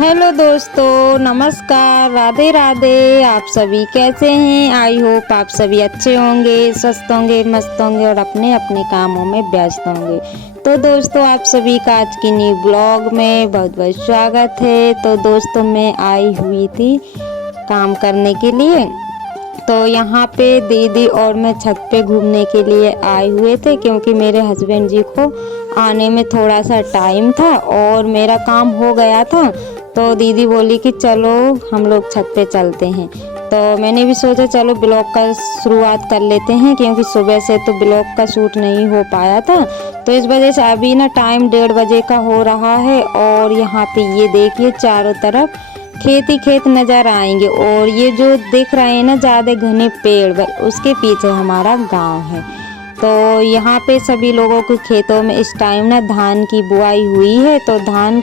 Hello दोस्तों, नमस्कार, राधे राधे। आप सभी कैसे हैं? आई होप आप सभी अच्छे होंगे, स्वस्थ होंगे, मस्त होंगे और अपने अपने कामों में व्यस्त होंगे। तो दोस्तों, आप सभी का आज की न्यू ब्लॉग में बहुत बहुत स्वागत है। तो दोस्तों, मैं आई हुई थी काम करने के लिए। तो यहाँ पे दीदी और मैं छत पे घूमने के लिए आए हुए थे, क्योंकि मेरे हस्बैंड जी को आने में थोड़ा सा टाइम था और मेरा काम हो गया था। तो दीदी बोली कि चलो हम लोग छत पे चलते हैं। तो मैंने भी सोचा चलो ब्लॉग का शुरुआत कर लेते हैं, क्योंकि सुबह से तो ब्लॉग का शूट नहीं हो पाया था। तो इस वजह से अभी ना टाइम 1:30 का हो रहा है और यहाँ पे ये देखिए चारों तरफ खेत ही खेत नज़र आएंगे। और ये जो दिख रहे हैं ना ज़्यादा घने पेड़, उसके पीछे हमारा गांव है। तो यहाँ पे सभी लोगों के खेतों में इस टाइम ना धान की बुआई हुई है। तो धान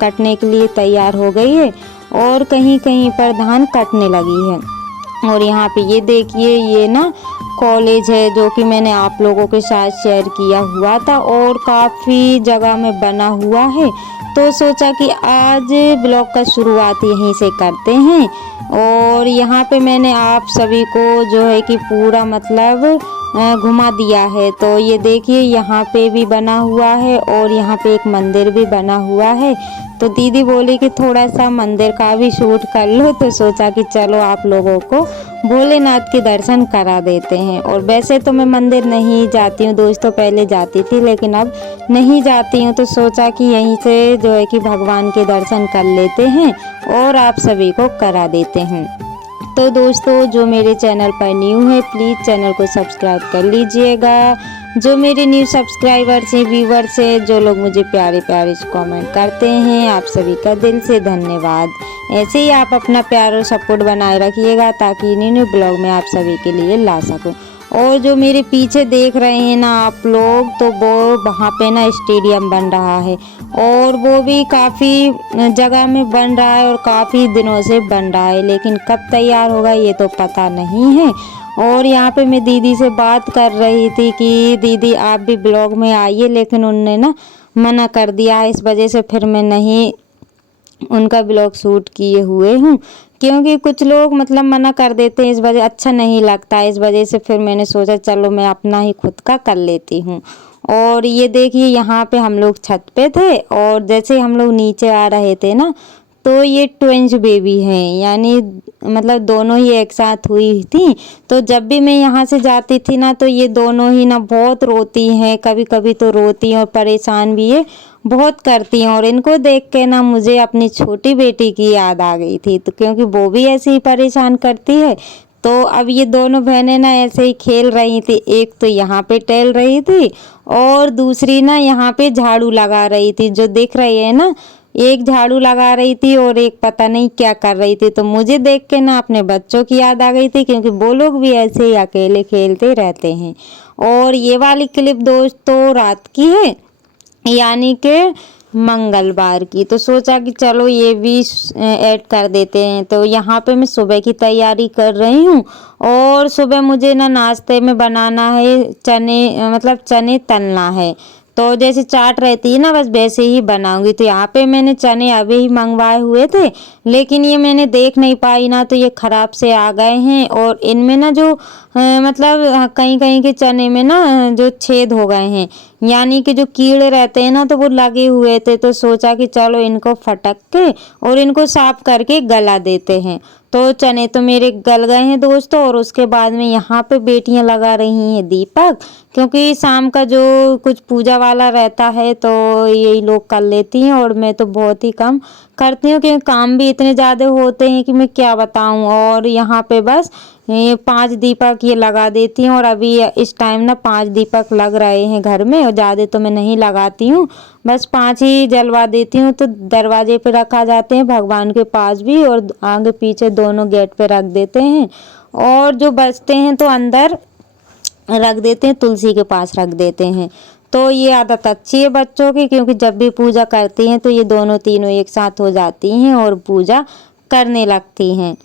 कटने के लिए तैयार हो गई है और कहीं कहीं पर धान कटने लगी है। और यहाँ पे ये देखिए, ये ना कॉलेज है जो कि मैंने आप लोगों के साथ शेयर किया हुआ था और काफ़ी जगह में बना हुआ है। तो सोचा कि आज ब्लॉग का शुरुआत यहीं से करते हैं। और यहाँ पे मैंने आप सभी को जो है कि पूरा मतलब घुमा दिया है। तो ये देखिए, यहाँ पे भी बना हुआ है और यहाँ पे एक मंदिर भी बना हुआ है। तो दीदी बोली कि थोड़ा सा मंदिर का भी शूट कर लो। तो सोचा कि चलो आप लोगों को भोलेनाथ के दर्शन करा देते हैं। और वैसे तो मैं मंदिर नहीं जाती हूँ दोस्तों, पहले जाती थी लेकिन अब नहीं जाती हूँ। तो सोचा कि यहीं से जो है कि भगवान के दर्शन कर लेते हैं और आप सभी को करा देते हैं। तो दोस्तों, जो मेरे चैनल पर न्यू है प्लीज़ चैनल को सब्सक्राइब कर लीजिएगा। जो मेरे न्यू सब्सक्राइबर्स हैं, व्यूवर्स हैं, जो लोग मुझे प्यारे प्यारे कमेंट करते हैं, आप सभी का दिल से धन्यवाद। ऐसे ही आप अपना प्यार और सपोर्ट बनाए रखिएगा ताकि न्यू न्यू ब्लॉग में आप सभी के लिए ला सकूं। और जो मेरे पीछे देख रहे हैं ना आप लोग, तो वो वहाँ पे ना स्टेडियम बन रहा है और वो भी काफ़ी जगह में बन रहा है और काफ़ी दिनों से बन रहा है, लेकिन कब तैयार होगा ये तो पता नहीं है। और यहाँ पे मैं दीदी से बात कर रही थी कि दीदी आप भी ब्लॉग में आइए, लेकिन उनने ना मना कर दिया है। इस वजह से फिर मैं नहीं उनका ब्लॉग शूट किए हुए हूँ, क्योंकि कुछ लोग मतलब मना कर देते हैं, इस वजह अच्छा नहीं लगता है। इस वजह से फिर मैंने सोचा चलो मैं अपना ही खुद का कर लेती हूँ। और ये देखिए, यहाँ पे हम लोग छत पे थे और जैसे हम लोग नीचे आ रहे थे ना, तो ये ट्विंस बेबी हैं, यानी मतलब दोनों ही एक साथ हुई थी। तो जब भी मैं यहाँ से जाती थी ना, तो ये दोनों ही ना बहुत रोती हैं, कभी कभी तो रोती हैं और परेशान भी ये बहुत करती हैं। और इनको देख के ना मुझे अपनी छोटी बेटी की याद आ गई थी, तो क्योंकि वो भी ऐसे ही परेशान करती है। तो अब ये दोनों बहनें ना ऐसे ही खेल रही थी, एक तो यहाँ पे टहल रही थी और दूसरी ना यहाँ पे झाड़ू लगा रही थी। जो दिख रही है ना, एक झाड़ू लगा रही थी और एक पता नहीं क्या कर रही थी। तो मुझे देख के ना अपने बच्चों की याद आ गई थी, क्योंकि वो लोग भी ऐसे ही अकेले खेलते रहते हैं। और ये वाली क्लिप दोस्तों रात की है, यानी कि मंगलवार की। तो सोचा कि चलो ये भी ऐड कर देते हैं। तो यहाँ पे मैं सुबह की तैयारी कर रही हूँ और सुबह मुझे ना नाश्ते में बनाना है चने, मतलब चने तलना है। तो जैसे चाट रहती है ना, बस वैसे ही बनाऊंगी। तो यहाँ पे मैंने चने अभी ही मंगवाए हुए थे, लेकिन ये मैंने देख नहीं पाई ना, तो ये ख़राब से आ गए हैं। और इनमें ना जो मतलब कहीं कहीं के चने में ना जो छेद हो गए हैं, यानी कि जो कीड़े रहते हैं ना, तो वो लगे हुए थे। तो सोचा कि चलो इनको फटक के और इनको साफ करके गला देते हैं। तो चने तो मेरे गल गए हैं दोस्तों। और उसके बाद में यहाँ पे बेटियां लगा रही हैं दीपक, क्योंकि शाम का जो कुछ पूजा वाला रहता है तो यही लोग कर लेती हैं और मैं तो बहुत ही कम करती हूँ, क्योंकि काम भी इतने ज़्यादा होते हैं कि मैं क्या बताऊँ। और यहाँ पे बस ये 5 दीपक ये लगा देती हूँ। और अभी इस टाइम ना 5 दीपक लग रहे हैं घर में, और ज़्यादा तो मैं नहीं लगाती हूँ, बस 5 ही जलवा देती हूँ। तो दरवाजे पे रखा जाते हैं, भगवान के पास भी, और आगे पीछे दोनों गेट पे रख देते हैं। और जो बचते हैं तो अंदर रख देते हैं, तुलसी के पास रख देते हैं। तो ये आदत अच्छी है बच्चों की, क्योंकि जब भी पूजा करती हैं तो ये दोनों तीनों एक साथ हो जाती हैं और पूजा करने लगती हैं।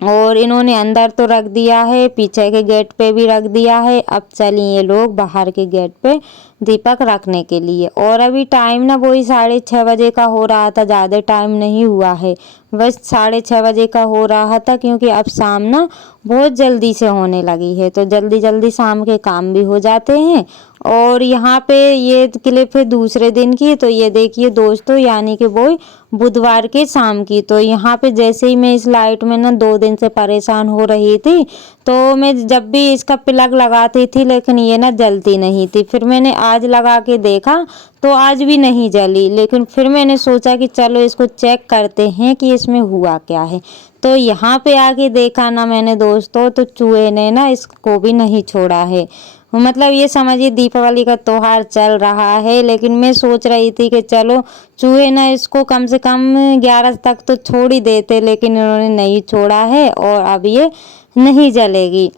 और इन्होंने अंदर तो रख दिया है, पीछे के गेट पे भी रख दिया है। अब चलिए ये लोग बाहर के गेट पे दीपक रखने के लिए। और अभी टाइम ना वही 6:30 बजे का हो रहा था, ज़्यादा टाइम नहीं हुआ है, बस 6:30 बजे का हो रहा था, क्योंकि अब शाम ना बहुत जल्दी से होने लगी है, तो जल्दी जल्दी शाम के काम भी हो जाते हैं। और यहाँ पे ये क्लिप है दूसरे दिन की, तो ये देखिए दोस्तों, यानी कि वो बुधवार के शाम की। तो यहाँ पे जैसे ही मैं इस लाइट में ना 2 दिन से परेशान हो रही थी, तो मैं जब भी इसका प्लग लगाती थी लेकिन ये ना जलती नहीं थी। फिर मैंने आज लगा के देखा तो आज भी नहीं जली, लेकिन फिर मैंने सोचा कि चलो इसको चेक करते हैं कि इसमें हुआ क्या है। तो यहाँ पे आके देखा ना मैंने दोस्तों, तो चूहे ने ना इसको भी नहीं छोड़ा है। मतलब ये समझिए दीपावली का त्योहार चल रहा है, लेकिन मैं सोच रही थी कि चलो चूहे ना इसको कम से कम 11 तक तो छोड़ ही देते, लेकिन इन्होंने नहीं छोड़ा है और अब ये नहीं जलेगी।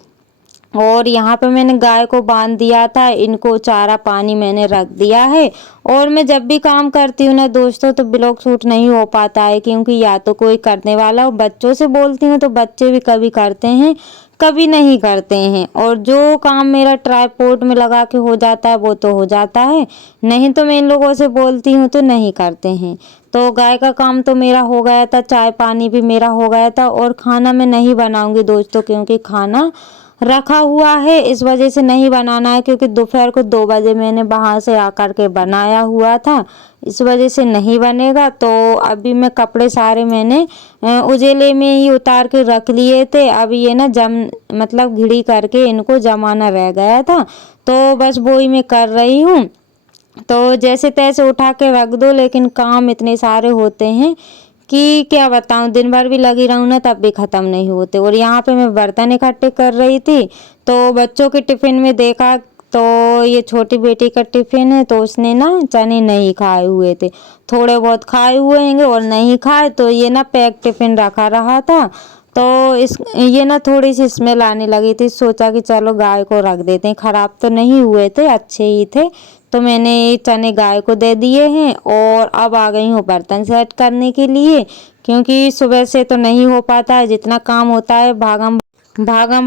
और यहाँ पे मैंने गाय को बांध दिया था, इनको चारा पानी मैंने रख दिया है। और मैं जब भी काम करती हूँ ना दोस्तों, तो ब्लॉग शूट नहीं हो पाता है, क्योंकि या तो कोई करने वाला हो, बच्चों से बोलती हूँ तो बच्चे भी कभी करते हैं कभी नहीं करते हैं। और जो काम मेरा ट्राइपॉड में लगा के हो जाता है वो तो हो जाता है, नहीं तो मैं इन लोगों से बोलती हूँ तो नहीं करते हैं। तो गाय का काम तो मेरा हो गया था, चाय पानी भी मेरा हो गया था। और खाना मैं नहीं बनाऊंगी दोस्तों, क्योंकि खाना रखा हुआ है, इस वजह से नहीं बनाना है, क्योंकि दोपहर को 2 बजे मैंने वहाँ से आकर के बनाया हुआ था, इस वजह से नहीं बनेगा। तो अभी मैं कपड़े सारे मैंने उजेले में ही उतार के रख लिए थे। अभी ये ना मतलब घिड़ी करके इनको जमाना रह गया था, तो बस वो ही मैं कर रही हूँ। तो जैसे तैसे उठा के रख दो, लेकिन काम इतने सारे होते हैं कि क्या बताऊं, दिन भर भी लगी रहूं ना तब भी ख़त्म नहीं होते। और यहाँ पे मैं बर्तन इकट्ठे कर रही थी, तो बच्चों के टिफ़िन में देखा, तो ये छोटी बेटी का टिफ़िन है, तो उसने ना चने नहीं खाए हुए थे, थोड़े बहुत खाए हुए होंगे और नहीं खाए, तो ये ना पैक टिफ़िन रखा रहा था। तो ये ना थोड़ी सी स्मेल आने लगी थी, सोचा कि चलो गाय को रख देते हैं, ख़राब तो नहीं हुए थे, अच्छे ही थे। तो मैंने ये चने गाय को दे दिए हैं। और अब आ गई हूँ बर्तन सेट करने के लिए, क्योंकि सुबह से तो नहीं हो पाता है, जितना काम होता है भागम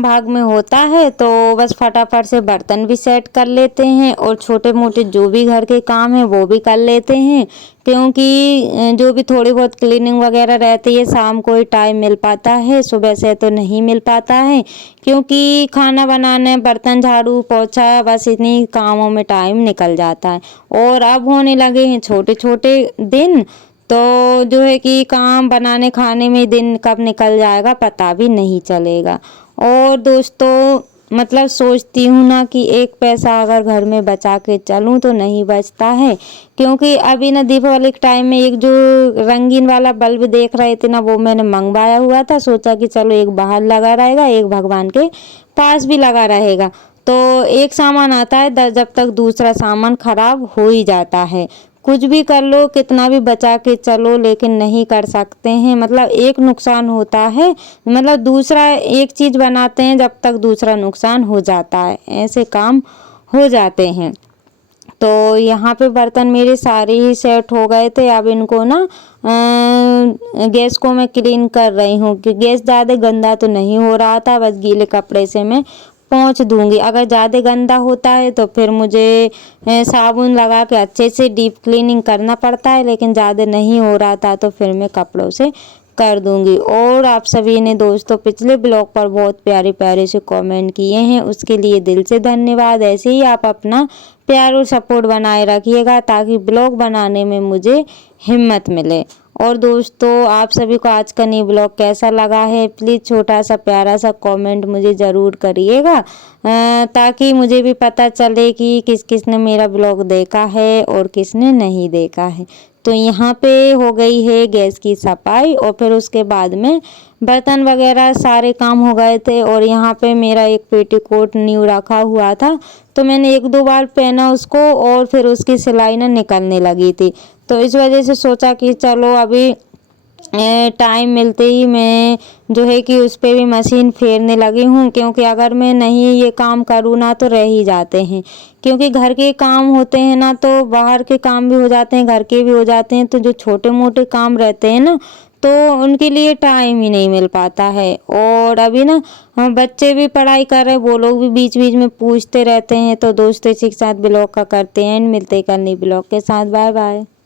भाग में होता है, तो बस फटाफट से बर्तन भी सेट कर लेते हैं और छोटे मोटे जो भी घर के काम है वो भी कर लेते हैं, क्योंकि जो भी थोड़ी बहुत क्लीनिंग वगैरह रहती है शाम को ही टाइम मिल पाता है, सुबह से तो नहीं मिल पाता है, क्योंकि खाना बनाने, बर्तन झाड़ू पोछा, बस इन्हीं कामों में टाइम निकल जाता है। और अब होने लगे हैं छोटे छोटे दिन, तो जो है कि काम बनाने खाने में दिन कब निकल जाएगा पता भी नहीं चलेगा। और दोस्तों मतलब सोचती हूँ ना कि एक पैसा अगर घर में बचा के चलूँ तो नहीं बचता है, क्योंकि अभी ना दीपावली के टाइम में एक जो रंगीन वाला बल्ब देख रहे थे ना, वो मैंने मंगवाया हुआ था, सोचा कि चलो एक बाहर लगा रहेगा, एक भगवान के पास भी लगा रहेगा। तो एक सामान आता है जब तक दूसरा सामान खराब हो ही जाता है। कुछ भी कर लो, कितना भी बचा के चलो, लेकिन नहीं कर सकते हैं, मतलब एक नुकसान होता है, मतलब दूसरा एक चीज़ बनाते हैं जब तक दूसरा नुकसान हो जाता है, ऐसे काम हो जाते हैं। तो यहाँ पे बर्तन मेरे सारे ही सेट हो गए थे। अब इनको ना गैस को मैं क्लीन कर रही हूँ कि गैस ज़्यादा गंदा तो नहीं हो रहा था, बस गीले कपड़े से मैं पोंछ दूंगी। अगर ज़्यादा गंदा होता है तो फिर मुझे साबुन लगा के अच्छे से डीप क्लीनिंग करना पड़ता है, लेकिन ज़्यादा नहीं हो रहा था तो फिर मैं कपड़ों से कर दूंगी। और आप सभी ने दोस्तों पिछले ब्लॉग पर बहुत प्यारे प्यारे से कमेंट किए हैं, उसके लिए दिल से धन्यवाद। ऐसे ही आप अपना प्यार और सपोर्ट बनाए रखिएगा, ताकि ब्लॉग बनाने में मुझे हिम्मत मिले। और दोस्तों आप सभी को आज का न्यू ब्लॉग कैसा लगा है, प्लीज़ छोटा सा प्यारा सा कमेंट मुझे ज़रूर करिएगा, ताकि मुझे भी पता चले कि किस किस ने मेरा ब्लॉग देखा है और किसने नहीं देखा है। तो यहाँ पे हो गई है गैस की सफाई, और फिर उसके बाद में बर्तन वगैरह सारे काम हो गए थे। और यहाँ पे मेरा एक पेटीकोट न्यू रखा हुआ था, तो मैंने 1-2 बार पहना उसको, और फिर उसकी सिलाई ना निकलने लगी थी, तो इस वजह से सोचा कि चलो अभी टाइम मिलते ही मैं जो है कि उस पे भी मशीन फेरने लगी हूँ, क्योंकि अगर मैं नहीं ये काम करूँ ना तो रह ही जाते हैं। क्योंकि घर के काम होते हैं ना तो बाहर के काम भी हो जाते हैं, घर के भी हो जाते हैं, तो जो छोटे-मोटे काम रहते हैं ना तो उनके लिए टाइम ही नहीं मिल पाता है। और अभी ना बच्चे भी पढ़ाई कर रहे हैं, वो लोग भी बीच-बीच में पूछते रहते हैं, तो दोस्तों के साथ ब्लॉग का करते हैं। मिलते हैं कल नई ब्लॉग के साथ। Bye bye.